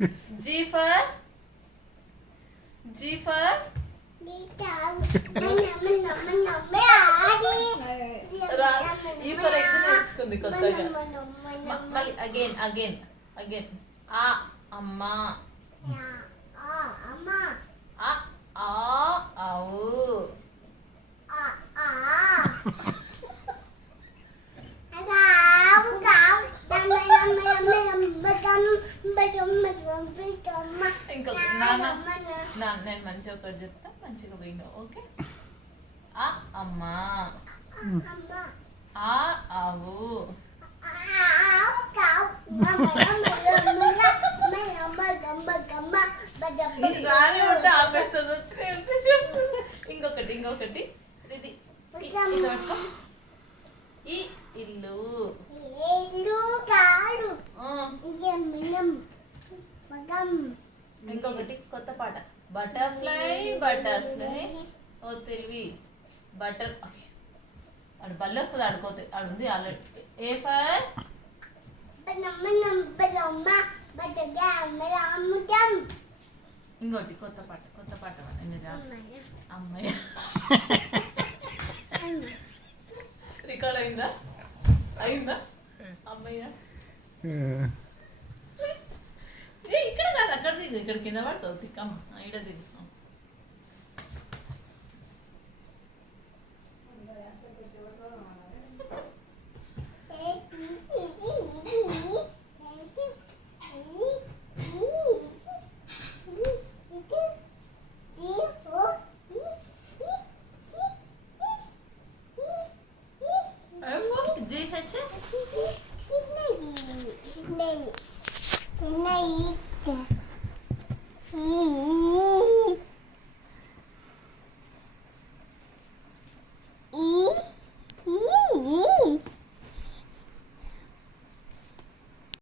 G for G for E for egg నేర్చుకుంది కొత్తగా. మళ్ళీ అగైన్ ఆ అమ్మ, ఆ ఆవు, ఇంకా నేను మంచిగా ఒకటి చెప్తా, మంచిగా పోయినా. ఓకే. ఆ అమ్మ, ఆ ఆవు, రాని ఉంటే ఆపేస్తుంది. వచ్చి చెప్పు. ఇంకొకటి ఇది ఈ ఇల్లు, ఇంకొకటి కొత్త పాట. బటర్ఫ్లై ఓ తెలివి బటర్ అడు బల్లి వస్తుంది. ఆడుకోతే ఆడుంది ఆల్రెడీ. ఏ ఫర్ ఇంకోటి కొత్త పాట అమ్మాయి. రికార్డ్ అయిందా అమ్మయ్య? ఇక్కడ కాదు, అక్కడ దిగు. ఇక్కడ కింద పడతావు. తిక్కమ్మ ఈడ దిగు. GH